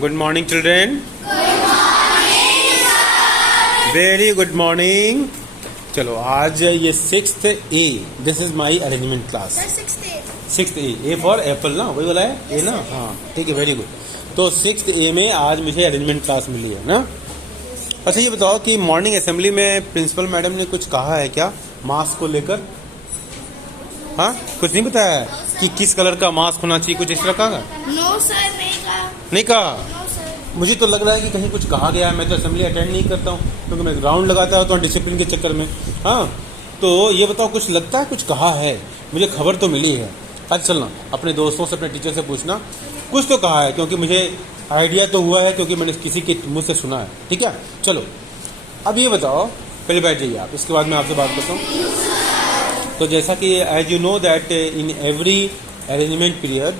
Good morning children. Very good morning. चलो आज ये 6th A, this is my arrangement class. 6th A for Apple ना, वही वाला है ए ना, हाँ ठीक है, वेरी गुड। तो 6th A में आज मुझे अरेंजमेंट क्लास मिली है ना। अच्छा ये बताओ कि मॉर्निंग असेंबली में प्रिंसिपल मैडम ने कुछ कहा है क्या मास्क को लेकर? हाँ, कुछ नहीं बताया है कि किस कलर का मास्क होना चाहिए, कुछ इस तरह का? नो सर, नहीं कहा। No sir. मुझे तो लग रहा है कि कहीं कुछ कहा गया है। मैं तो असेंबली अटेंड नहीं करता हूँ क्योंकि मैं ग्राउंड लगाता होता हूँ डिसिप्लिन के चक्कर में। हाँ तो ये बताओ, कुछ लगता है कुछ कहा है? मुझे खबर तो मिली है। आज चलना अपने दोस्तों से, अपने टीचर से पूछना, कुछ तो कहा है, क्योंकि मुझे आइडिया तो हुआ है क्योंकि मैंने किसी के मुँह से सुना है। ठीक है चलो, अब ये बताओ, पहले बैठ जाइए आप, इसके बाद मैं आपसे बात करता हूँ। तो जैसा कि as you know that in every arrangement period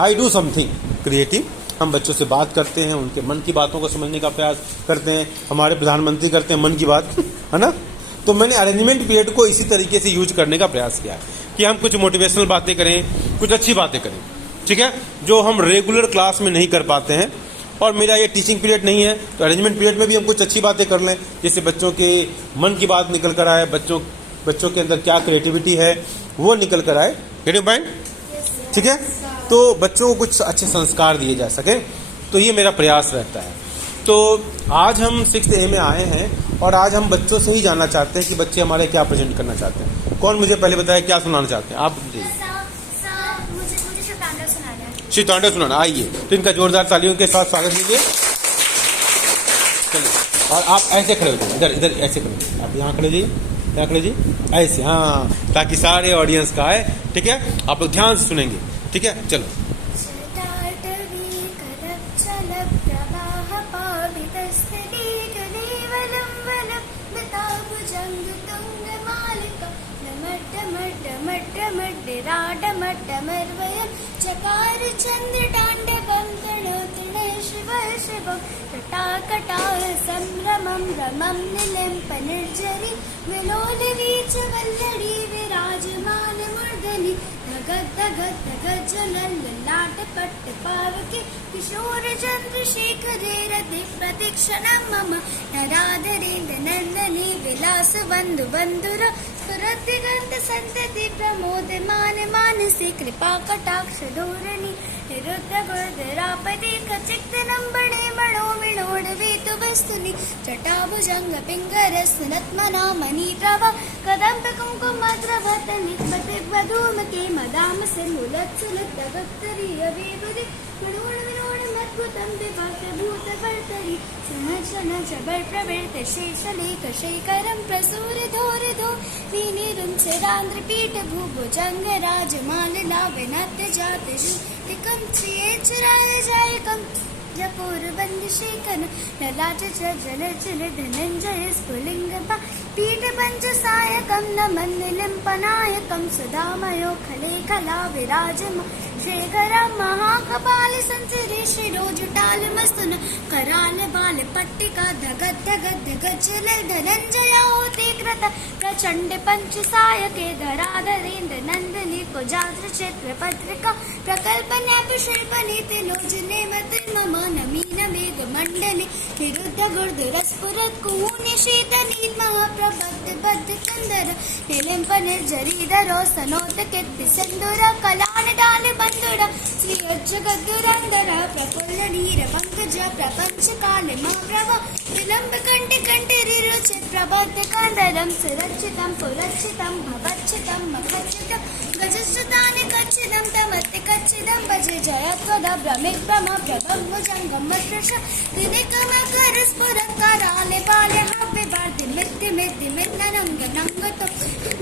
I do something creative. हम बच्चों से बात करते हैं, उनके मन की बातों को समझने का प्रयास करते हैं। हमारे प्रधानमंत्री करते हैं मन की बात है ना। तो मैंने अरेंजमेंट पीरियड को इसी तरीके से यूज करने का प्रयास किया है कि हम कुछ मोटिवेशनल बातें करें, कुछ अच्छी बातें करें, ठीक है, जो हम रेगुलर क्लास में नहीं कर पाते हैं। और मेरा ये टीचिंग पीरियड नहीं है तो अरेंजमेंट पीरियड में भी हम कुछ अच्छी बातें कर लें, जिससे बच्चों के मन की बात निकल कर आए, बच्चों के अंदर क्या क्रिएटिविटी है वो निकल कर आए। Get your point? ठीक है, तो बच्चों को कुछ अच्छे संस्कार दिए जा सके, तो ये मेरा प्रयास रहता है। तो आज हम 6th A में आए हैं और आज हम बच्चों से ही जानना चाहते हैं कि बच्चे हमारे क्या प्रेजेंट करना चाहते हैं। कौन मुझे पहले बताए क्या सुनाना चाहते हैं? आप शिवतांडव सुनाना। आइए, तो इनका जोरदार तालियों के साथ स्वागत कीजिए। चलिए, और आप ऐसे खड़े हो जाइए, इधर इधर ऐसे खड़े, आप यहाँ खड़े जाइए, यहाँ खड़े जाइए, ऐसे, हाँ, ताकि सारे ऑडियंस का आए। ठीक है, आप लोग ध्यान से सुनेंगे। ठीक है चलो। चकार चंद्र तांडवं तणोतणे शिव शिवं कटाकटाय संभ्रमं रमं निलिम्पनिर्झरि विलोलवीच वल्लरी विराजमान मूर्धनि धगत् धगत् धगत् ज्वलल्ललाटपट्ट पावके किशोर चन्द्रशेखरे रति प्रतिक्षणं मम नराधरेन्द्र नन्दने विलास बन्धु बन्धुर स्फुरद्दिगन्त सन्तति प्रमोदमान मानसे कृपा कटाक्ष धोरणि निरुद्ध गुर्धरापदे खचिक्तनम्बणे मणो विणोडवेतु वस्तुनि जटाभुजङ्ग पिङ्गरस्नत्मना मणिप्रभा कदम्ब कुङ्कुमद्रवत निपति वधूमके मदाम सिन्धुलत्सुलुद्धगत्तरीय वेदुदि विणोड विणोड मद्भुतं विभक्त भूतवर्तरि सहर्षण जबर प्रवृत्त शेषलेख शेखरं प्रसूरधोरधो विनिरुञ्चरान्द्रपीठ भूभुजङ्ग राजमालना विनत्य जातजु एकं श्रियेचरायजायकं जपूर्वन्दिशेखन ललाट जलचल धनञ्जय स्फुलिङ्गपा पीठपञ्चसायकं नमन्निलिम्पनायकं सुधामयो खले कला विराजम शेखरं महाकपाल संचरे शिरोजुटालमस्तुन कराल बाल पट्टिका धगत् धगत् धगत् जलल धनञ्जयोति कृत प्रचण्ड पंचसायके धराधरेन्द्र नन्दिनी कुजाद्र चित्र पत्रिका प्रकल्पनाभिषेकनि तिलोचने मते मम नमीन मेघ मण्डले निरुद्ध गुर्धरस्फुरत् कुहूनि शीतनीत महाप्रबद्ध बद्ध चन्दर निलिम्प निर्झरीधरो सनोत कीर्ति सिन्दूर कलान डाल बन्धुर श्री जगद्दुरन्दर प्रफुल्ल नीर पंकज प्रपंच काल महाप्रभ विलम्ब कंठ कंठ रिरुचित प्रबद्ध कंदरं सुरक्षितं पुरक्षितं भवच्छितं मखच्छितं गजश्रुतानि कच्छितं तमत्ति कच्छितं भज जयत्वद भ्रमिक भ्रम प्रभं भुजङ्गं मत्प्रश दिनेकमकर स्फुरत्काराले बाले हव्य वार्धिमित्ति मिद्धि मिन्ननंग नंगतो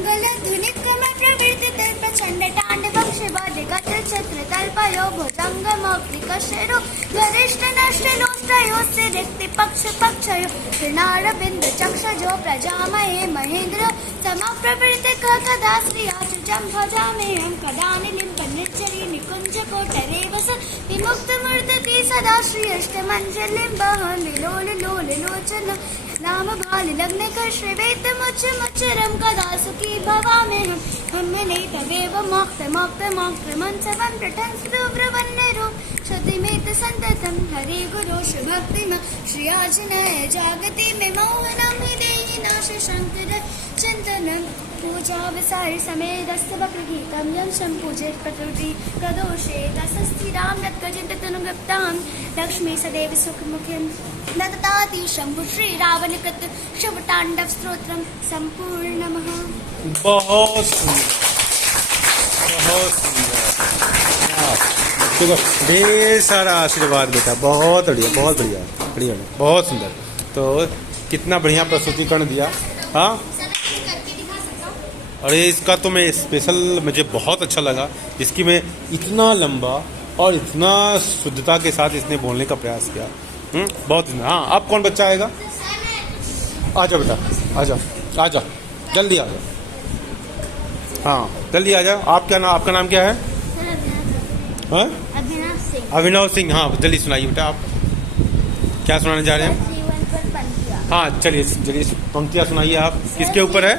गलधुनिकम प्रवृत्ति प्रचण्ड ताण्डवं शिवादिगत चित्र तल्पयो भुजङ्गमौक्तिकशरो गरिष्ठ नष्ट लोष्टयोस्य रिक्ति पक्ष पक्षयो त्रिनारविन्द चक्षजो प्रजामहे महेन्द्र समप्रवृत्ति कदा श्रियाचुजं भजाम्यहं कदा निलिम्प निर्झरि निकुञ्ज कोटरे वस मुक्त मूर्ति सदा श्री अष्टमंजलिं बहन लोल लोल लोचन नाम भाल लग्न कर श्री वेद मुच मुचरम कदा सुखी भवा में हम नहीं तवेव मोक्त मोक्त मोक्त मन सवं प्रटन सुब्रवन्नरो शतिमेत संततम हरे गुरु भक्ति में श्री आजनय जागति में मौनम ही देहि नाश शंकर चिंतनम पूजा विसार समय दस्त बक्र गीतम यम शम पूजे प्रकृति प्रदोषे दस्थिराम नत्कचिंतनुगप्ताम लक्ष्मी सदैव सुख मुखिम नतताति शंभु श्री रावण कृत शुभ तांडव स्तोत्रम संपूर्णमः। बहुत सुंदर, बहुत सुंदर। बच्चों को ढेर सारा आशीर्वाद बेटा, बहुत बढ़िया, बहुत बढ़िया, बढ़िया, बहुत सुंदर। तो कितना बढ़िया प्रस्तुतिकरण दिया। हाँ, अरे इसका तो मैं स्पेशल, मुझे बहुत अच्छा लगा जिसकी मैं इतना लंबा और इतना शुद्धता के साथ इसने बोलने का प्रयास किया। बहुत। हाँ, अब कौन बच्चा आएगा? आ जाओ बेटा, आ जाओ, आ जाओ, जल्दी आ जाओ। हाँ, जल्दी आ जाओ। आप क्या नाम, आपका नाम क्या है? हाँ, अभिनव सिंह। अभिनव सिंह। हाँ, जल्दी सुनाइए बेटा, आप क्या सुनाने जा रहे हैं? जीवन पर पंक्तियाँ। हाँ, चलिए चलिए पंक्तियाँ सुनाइए। आप किसके ऊपर है?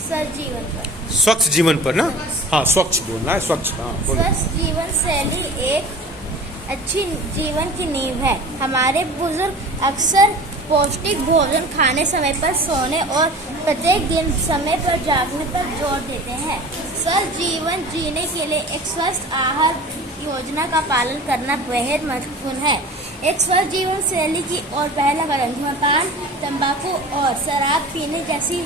स्वस्थ जीवन पर। स्वच्छ जीवन पर ना? हाँ, स्वच्छ बोलना है, स्वच्छ। हाँ, बोलो। स्वस्थ जीवन शैली एक अच्छी जीवन की नींव है। हमारे बुजुर्ग अक्सर पौष्टिक भोजन खाने, समय पर सोने और प्रत्येक दिन समय पर जागने पर जोर देते हैं। स्वस्थ जीवन जीने के लिए एक स्वस्थ आहार योजना का पालन करना बेहद महत्वपूर्ण है। एक स्वस्थ जीवन शैली की ओर पहला कदम धूम्रपान, तंबाकू और शराब पीने जैसी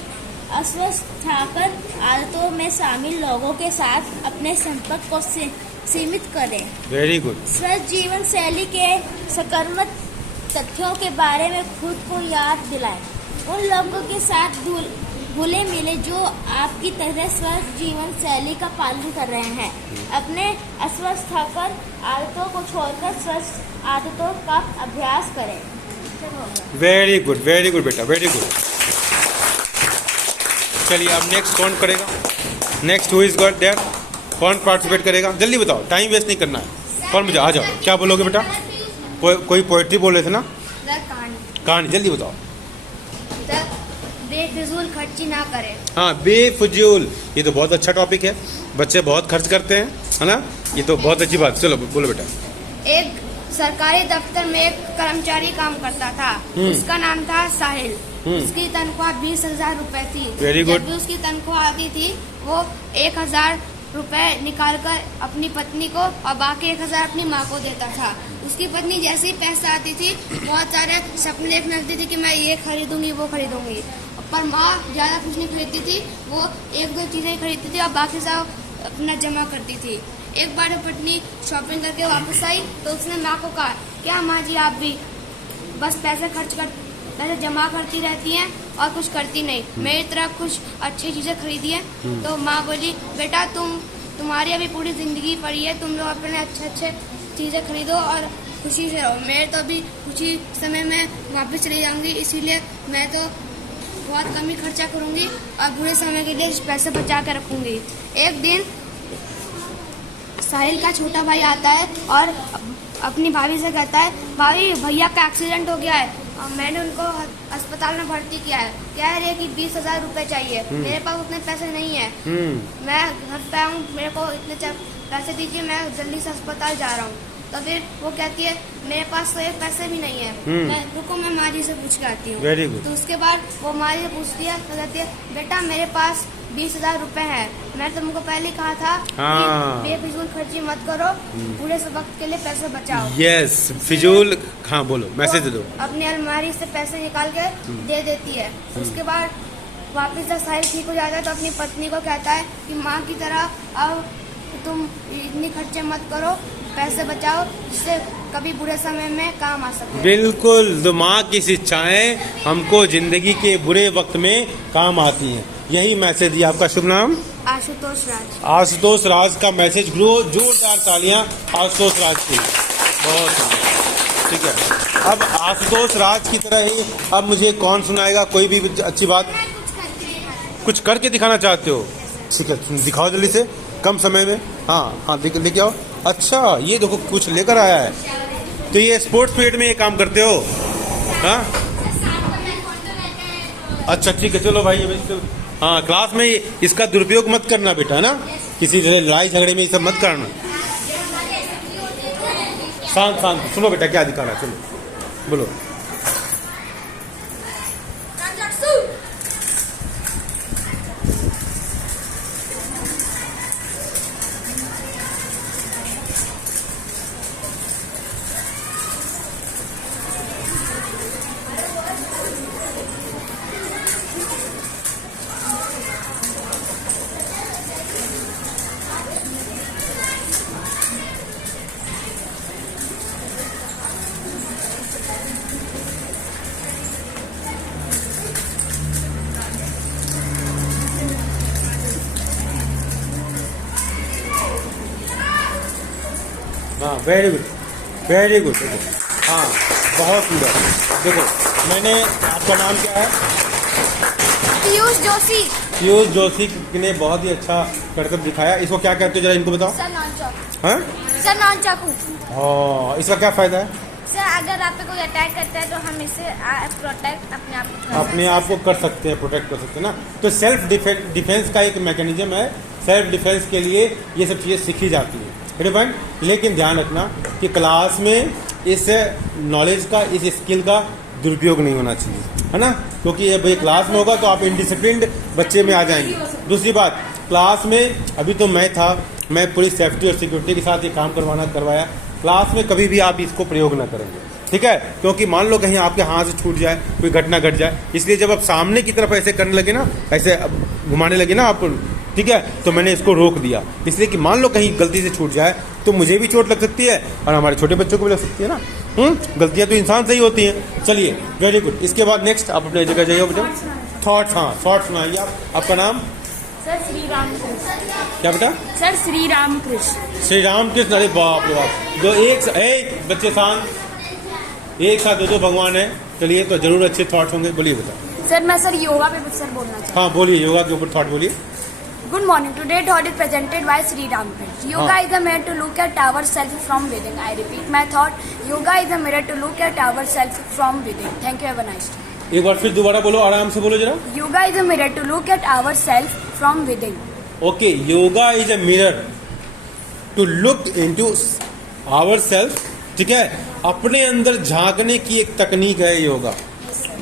अस्वस्थाकर आदतों में शामिल लोगों के साथ अपने संपर्क को सीमित करें। Very good. स्वस्थ जीवन शैली के सकारात्मक तथ्यों के बारे में खुद को याद दिलाएं। उन लोगों के साथ घुले मिले जो आपकी तरह स्वस्थ जीवन शैली का पालन कर रहे हैं। अपने अस्वस्थाकर आदतों को छोड़कर स्वस्थ आदतों का अभ्यास करें। वेरी गुड बेटा, वेरी गुड। चलिए, अब नेक्स्ट कौन करेगा? Next who is got there? कौन पार्टिसिपेट करेगा? जल्दी बताओ, टाइम वेस्ट नहीं करना है। कौन? मुझे आ जाओ। क्या बोलोगे बेटा? कोई पोएट्री बोल रहे थे ना? कहानी जल्दी बताओ। बेफिजूल खर्ची ना करें। हाँ, बेफिजूल, ये तो बहुत अच्छा टॉपिक है। बच्चे बहुत खर्च करते हैं, है ना? ये तो बहुत अच्छी बात। चलो बोलो बेटा। एक सरकारी दफ्तर में एक कर्मचारी काम करता था। उसका नाम था साहिल। उसकी तनख्वाह 20,000 रुपए थी। Very good. जब भी उसकी तनख्वाह आती थी, वो 1,000 रुपए निकाल कर अपनी पत्नी को और बाकी 1,000 अपनी माँ को देता था। उसकी पत्नी जैसे ही पैसा आती थी, बहुत सारे सपने देखने लगती थी कि मैं ये खरीदूंगी, वो खरीदूंगी, पर माँ ज्यादा कुछ नहीं खरीदती थी। वो 1-2 चीजें खरीदती थी और बाकी सब अपना जमा करती थी। एक बार पत्नी शॉपिंग करके वापस आई तो उसने माँ को कहा, क्या माँ जी आप भी बस पैसे जमा करती रहती हैं और कुछ करती नहीं, मेरी तरह कुछ अच्छी चीजें खरीदी है। तो माँ बोली, बेटा तुम्हारी अभी पूरी जिंदगी पड़ी है, तुम लोग अपने अच्छे चीजें खरीदो और खुशी से रहो। मैं तो अभी कुछ ही समय में वापस चली जाऊंगी, इसीलिए मैं तो बहुत कम ही खर्चा करूंगी और बुरे समय के लिए पैसे बचा के रखूंगी। एक दिन साहिल का छोटा भाई आता है और अपनी भाभी से कहता है, भाभी भैया का एक्सीडेंट हो गया है और मैंने उनको अस्पताल में भर्ती किया है। कह रही है कि 20,000 रुपए चाहिए। मेरे पास उतने पैसे नहीं है। मैं घर पे आऊँ, मेरे को इतने पैसे दीजिए, मैं जल्दी से अस्पताल जा रहा हूँ। तो फिर वो कहती है, मेरे पास तो एक पैसे भी नहीं है, मैं माँ जी से पूछ के आती हूँ। Very good. तो उसके बाद वो माँ जी से पूछती है, तो कहती है, बेटा मेरे पास 20,000 रुपए है, मैं तुमको पहले कहा था कि बेफिजूल खर्ची मत करो, पूरे वक्त के लिए पैसे बचाओ। यस, फिजूल। हाँ बोलो, मैसेज दो। अपनी अलमारी से पैसे निकाल के दे देती है। उसके बाद वापस जब साहिल ठीक हो जाता है तो अपनी पत्नी को कहता है कि माँ की तरह अब तुम इतनी खर्चे मत करो, पैसे बचाओ, जिससे कभी बुरे समय में काम आ सके। बिल्कुल, तो माँ की शिक्षाएं हमको जिंदगी के बुरे वक्त में काम आती हैं। यही मैसेज दिया। आपका शुभ नाम? आशुतोष राज। आशुतोष राज का मैसेज ग्रो। जोरदार तालियां आशुतोष राज के लिए। बहुत सुंदर। ठीक है, अब आशुतोष राज की तरह ही अब मुझे कौन सुनाएगा कोई भी अच्छी बात? कुछ करके दिखाना चाहते हो? ठीक है, दिखाओ जल्दी से, कम समय में। हाँ, लेके आओ। अच्छा, ये देखो कुछ लेकर आया है। तो ये स्पोर्ट्स पीरियड में ये काम करते हो? हाँ, अच्छा ठीक है, चलो भाई ये तो, हाँ क्लास में इसका दुरुपयोग मत करना बेटा, है ना? किसी से लड़ाई झगड़े में ये सब मत करना। शांत शांत सुनो बेटा, क्या दिखाना है, चलो बोलो। हाँ वेरी गुड, वेरी गुड। हाँ बहुत सुंदर। देखो मैंने, आपका नाम क्या है? पीयूष जोशी। पीयूष जोशी ने बहुत ही अच्छा करतब दिखाया। इसको क्या कहते हो जरा इनको बताओ। सर नॉन चाकू। हाँ सर नॉन चाकू। हाँ, इसका क्या फायदा है? सर अगर आप पे कोई अटैक करता है तो हम इससे प्रोटेक्ट अपने आप को कर सकते हैं, प्रोटेक्ट कर सकते हैं ना। तो सेल्फ डिफेंस का एक मैकेनिज्म है। सेल्फ डिफेंस के लिए ये सब चीज़ें सीखी जाती है, पॉइंट। लेकिन ध्यान रखना कि क्लास में इस नॉलेज का, इस स्किल का दुरुपयोग नहीं होना चाहिए, है ना? क्योंकि ये भाई क्लास में होगा तो आप इनडिसिप्लिन्ड बच्चे में आ जाएंगे। दूसरी बात, क्लास में अभी तो मैं था, मैं पूरी सेफ्टी और सिक्योरिटी के साथ ये काम करवाया। क्लास में कभी भी आप इसको प्रयोग ना करेंगे, ठीक है? क्योंकि मान लो कहीं आपके हाथ से छूट जाए, कोई घटना घट जाए, इसलिए जब आप सामने की तरफ ऐसे करने लगे ना, ऐसे घुमाने लगे ना आप, ठीक है, तो मैंने इसको रोक दिया, इसलिए कि मान लो कहीं गलती से छूट जाए तो मुझे भी चोट लग सकती है और हमारे छोटे बच्चों को भी लग सकती है ना। गलतियां तो इंसान से ही होती हैं। चलिए वेरी गुड। इसके बाद नेक्स्ट आप अपने जगह जाइए बेटा। थॉट्स, हाँ थॉट्स सुनाइए आप। आपका नाम? सर श्री राम कृष्ण। क्या बेटा? सर श्री राम कृष्ण। श्री राम कृष्ण। अरे बाप रे बाप, जो एक बच्चे शांत, एक साथ दो भगवान है। चलिए, तो जरूर अच्छे थॉट्स होंगे। बोलिए बेटा। सर मैं सर योगा पे कुछ सर बोलना चाहती हूँ। हाँ बोलिए, योगा के ऊपर थॉट बोलिए। Good morning. Today thought is presented by Sri Ram Krish. Yoga is a mirror to look at ourselves from within. I repeat my thought. Yoga is a mirror to look at ourselves from within. Thank you. Have a nice day. एक बार फिर दोबारा बोलो, आराम से बोलो जरा। Yoga is a mirror to look at ourselves from within. Okay, yoga is a mirror to look into ourself, ठीक है? अपने अंदर झांकने की एक तकनीक है योगा,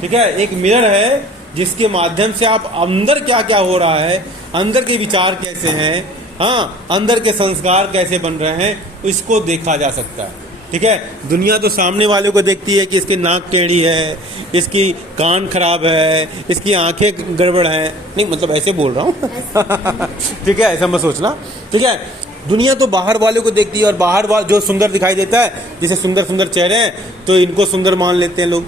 ठीक है? एक मिरर है जिसके माध्यम से आप अंदर क्या क्या हो रहा है, अंदर के विचार कैसे हैं, हाँ अंदर के संस्कार कैसे बन रहे हैं, इसको देखा जा सकता है, ठीक है? दुनिया तो सामने वाले को देखती है कि इसकी नाक टेढ़ी है, इसकी कान खराब है, इसकी आंखें गड़बड़ हैं। नहीं मतलब ऐसे बोल रहा हूँ ठीक है, ऐसा मत सोचना, ठीक है? दुनिया तो बाहर वाले को देखती है और बाहर वाला जो सुंदर दिखाई देता है, जैसे सुंदर सुंदर चेहरे हैं तो इनको सुंदर मान लेते हैं लोग,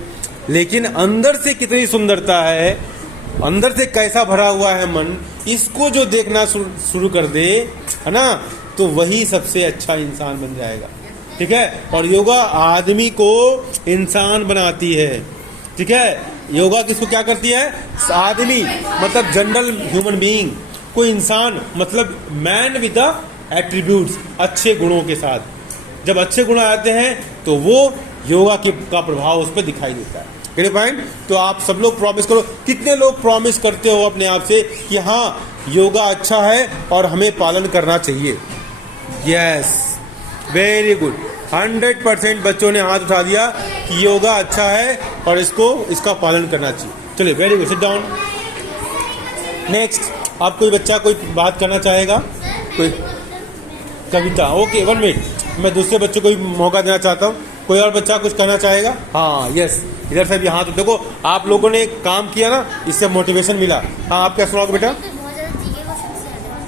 लेकिन अंदर से कितनी सुंदरता है, अंदर से कैसा भरा हुआ है मन, इसको जो देखना शुरू कर दे, है ना, तो वही सबसे अच्छा इंसान बन जाएगा, ठीक है? और योगा आदमी को इंसान बनाती है, ठीक है? योगा किसको क्या करती है? आदमी मतलब जनरल ह्यूमन बीइंग को, इंसान मतलब मैन विद द एट्रीब्यूट्स, अच्छे गुणों के साथ। जब अच्छे गुण आते हैं तो वो योगा का प्रभाव उस पर दिखाई देता है। Clear point? तो आप सब लोग प्रॉमिस करो। कितने लोग प्रॉमिस करते हो अपने आप से कि हाँ योगा अच्छा है और हमें पालन करना चाहिए? Yes, very good. 100% बच्चों ने हाथ उठा दिया कि योगा अच्छा है और इसका पालन करना चाहिए। चलिए very good, sit down. Next, आप कोई बच्चा कोई बात करना चाहेगा? कोई कविता? ओके, 1 मिनट, मैं दूसरे बच्चों को भी मौका देना चाहता हूँ। कोई और बच्चा कुछ कहना चाहेगा? हाँ यस, इधर से भी हाथ। देखो आप लोगों ने काम किया ना, इससे मोटिवेशन मिला। हाँ आप क्या सुनाओगे बेटा?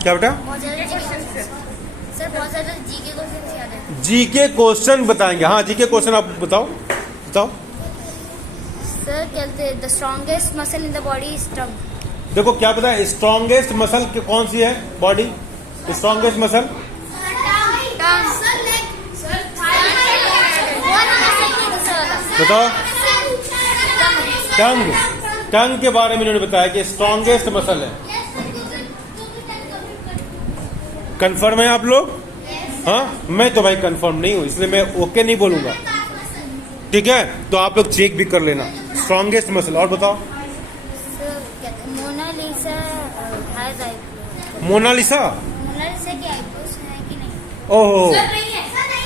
क्या बेटा? जीके क्वेश्चन बताएंगे। हाँ जीके क्वेश्चन आप बताओ। सर कहते हैं the strongest muscle in the body is trunk. देखो क्या पता है स्ट्रॉन्गेस्ट मसल कौन सी है? बॉडी स्ट्रॉन्गेस्ट मसल बताओ। टंग के बारे में इन्होंने बताया कि स्ट्रॉन्गेस्ट मसल है। कंफर्म है आप लोग? हाँ, मैं तो भाई कंफर्म नहीं हूँ, इसलिए मैं ओके नहीं बोलूंगा। ठीक है, तो आप लोग चेक भी कर लेना। Strongest muscle. और बताओ। Mona Lisa Mona Lisa. मोनालिसा की आईब्रोज है कि नहीं? ओहो,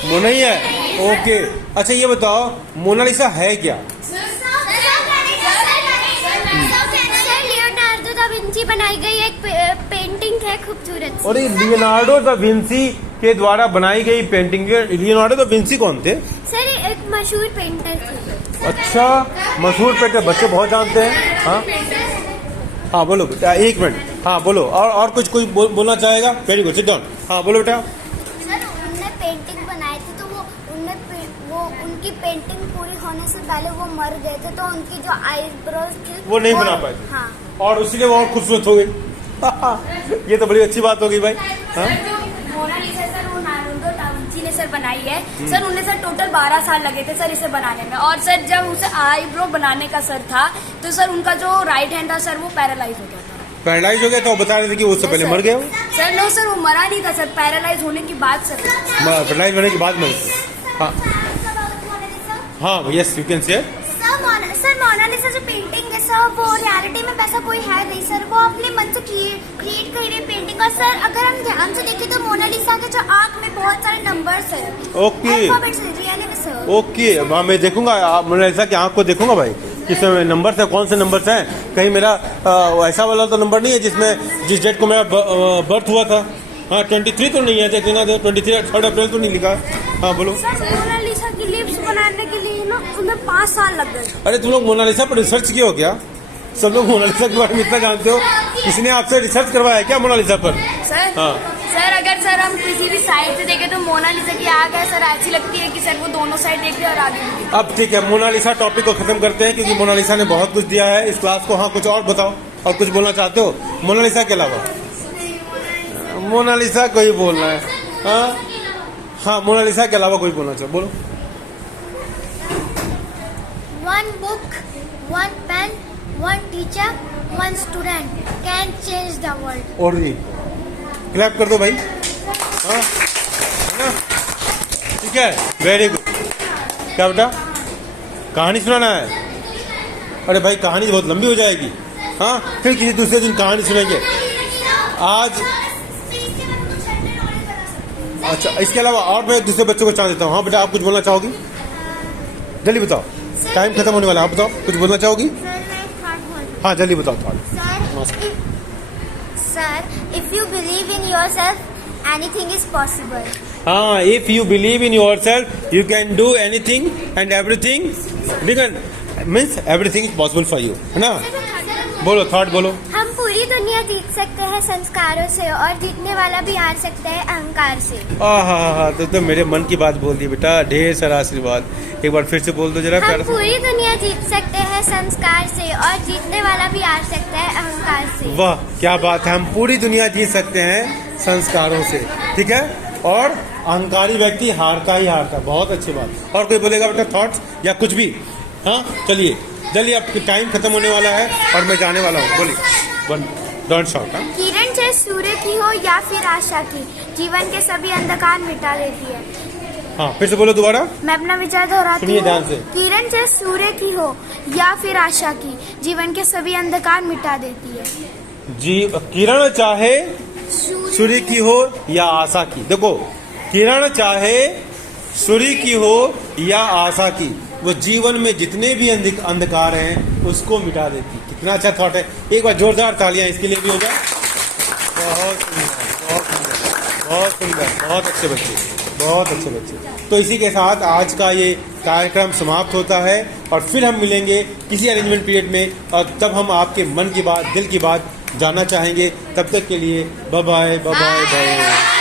वो नहीं है। ओके, अच्छा ये बताओ मोनालिसा है क्या? लियोनार्डो दा विंची बनाई गई एक पेंटिंग है खूबसूरत। और ये लियोनार्डो दा विंसी के द्वारा बनाई गई पेंटिंग है। लियोनार्डो दा विंसी कौन थे? सर एक मशहूर पेंटर थे। अच्छा, मशहूर पेंटर, बच्चे बहुत जानते हैं। हाँ हाँ, बोलो बेटा, एक मिनट। हाँ बोलो। और कुछ कोई बोलना चाहेगा? Very good, sit down. हाँ बोलो बेटा। सर उनने पेंटिंग बनाई थी तो वो उनकी पेंटिंग पूरी होने से पहले वो मर गए थे, तो उनकी जो आईब्रोज थी वो नहीं बना पाए थे। हाँ, और उसीलिए वो और खूबसूरत हो गई। ये तो बड़ी अच्छी बात हो गई भाई। हाँ? मोनालिसा सर वो लियोनार्डो दा विंची ने सर बनाई है सर। उन्हें सर टोटल 12 साल लगे थे सर इसे बनाने में। और सर जब उसे आईब्रो बनाने का सर था तो सर उनका जो राइट हैंड था सर वो पैरालाइज हो गया था। पैरालाइज हो गया तो बता रहे थे कि उससे पहले मर गया वो। सर नो सर वो मरा नहीं था सर, पैरालाइज होने के बाद सर। पैरालाइज होने के बाद मर गया। हाँ हाँ, yes you can say. Sir Mona Lisa जो पेंटिंग है सर वो रियलिटी में वैसा कोई है नहीं सर, वो अपने मन से क्रिएट कर रही पेंटिंग। और सर अगर हम ध्यान से देखें तो मोनालिसा के जो आंख में बहुत सारे नंबर्स है। ओके रियली में सर। ओके, मैं देखूंगा मोनालिसा की आंख को देखूंगा भाई, किसमें नंबर्स है, कौन से नंबर्स हैं। कहीं मेरा ऐसा वाला तो नंबर नहीं है जिस डेट को मेरा बर्थ हुआ था। हाँ 23 तो नहीं है, देखना 23 3 अप्रैल तो नहीं लिखा। हाँ बोलो। मोनालिसा की लिप्स बनाने के लिए ना उन्हें 5 साल लग गए। अरे तुम लोग मोनालिसा पर रिसर्च किए हो क्या? सब लोग मोनालिसा के बारे में इतना जानते हो, किसी ने आपसे रिसर्च करवाया है क्या मोनालिसा पर? सर हाँ सर अगर सर हम किसी भी साइड से देखें तो मोनालिसा की आंख है सर ऐसी लगती है कि सर वो दोनों साइड देख रही है और आगे भी देख रही अब ठीक है, मोनालिसा टॉपिक को खत्म करते हैं क्योंकि मोनालिसा ने बहुत कुछ दिया है इस क्लास को। हाँ कुछ और बताओ, और कुछ बोलना चाहते हो मोनालिसा के अलावा? मोनालिसा को ही बोलना है। हाँ हाँ, मोनालिसा के अलावा कोई बोलना चाहो, बोलो। One book, one pen, one teacher, one student can change the world. और जी क्लैप कर दो भाई। हाँ है ना, ठीक है, वेरी गुड। क्या बेटा, कहानी सुनाना है? अरे भाई कहानी बहुत लंबी हो जाएगी। हाँ फिर किसी दूसरे दिन कहानी सुनेंगे। आज अच्छा, इसके अलावा और मैं दूसरे बच्चों को चांस देता हूँ। हाँ बेटा, आप कुछ बोलना चाहोगी? जल्दी बताओ, टाइम खत्म होने वाला है। आप बताओ, कुछ बोलना चाहोगी? हाँ जल्दी बताओ thought. Sir, if you believe in yourself, anything is possible. हाँ, if you believe in yourself, you can do anything and everything. Means everything is possible for you, है ना? बोलो थॉट बोलो। हम पूरी दुनिया जीत सकते हैं संस्कारों से, और जीतने वाला भी हार सकता है अहंकार से। हाँ, तो मेरे मन की बात बोल दी बेटा, ढेर सारा आशीर्वाद। एक बार फिर से बोल दो जरा हम प्यार से। पूरी दुनिया जीत सकते हैं संस्कार से, और जीतने वाला भी हार सकता है अहंकार से। वाह क्या बात है, हम पूरी दुनिया जीत सकते हैं संस्कारों से, ठीक है, और अहंकारी व्यक्ति हारता ही हारता। बहुत अच्छी बात। और कोई बोलेगा बेटा थॉट्स या कुछ भी? हाँ चलिए जल्दी, अब टाइम खत्म होने वाला है और मैं जाने वाला हूँ। बोलिए, डोंट शॉट। किरण चाहे सूर्य की हो या फिर आशा की, जीवन के सभी अंधकार मिटा देती है। हाँ फिर से बोलो दोबारा। मैं अपना विचार दोहराती सुनिए हूँ। ध्यान से। किरण चाहे सूर्य की हो या फिर आशा की, जीवन के सभी अंधकार मिटा देती है। जी, किरण चाहे सूर्य की हो या आशा की। देखो, किरण चाहे सूर्य की हो या आशा की, वो जीवन में जितने भी अंधकार हैं उसको मिटा देती। कितना अच्छा थॉट है। एक बार जोरदार तालियां इसके लिए भी हो जाए। बहुत सुंदर, बहुत सुंदर, बहुत सुंदर, बहुत अच्छे बच्चे, बहुत अच्छे बच्चे। तो इसी के साथ आज का ये कार्यक्रम समाप्त होता है और फिर हम मिलेंगे किसी अरेंजमेंट पीरियड में, और तब हम आपके मन की बात, दिल की बात जानना चाहेंगे। तब तक के लिए बाय बाय बाय बाय।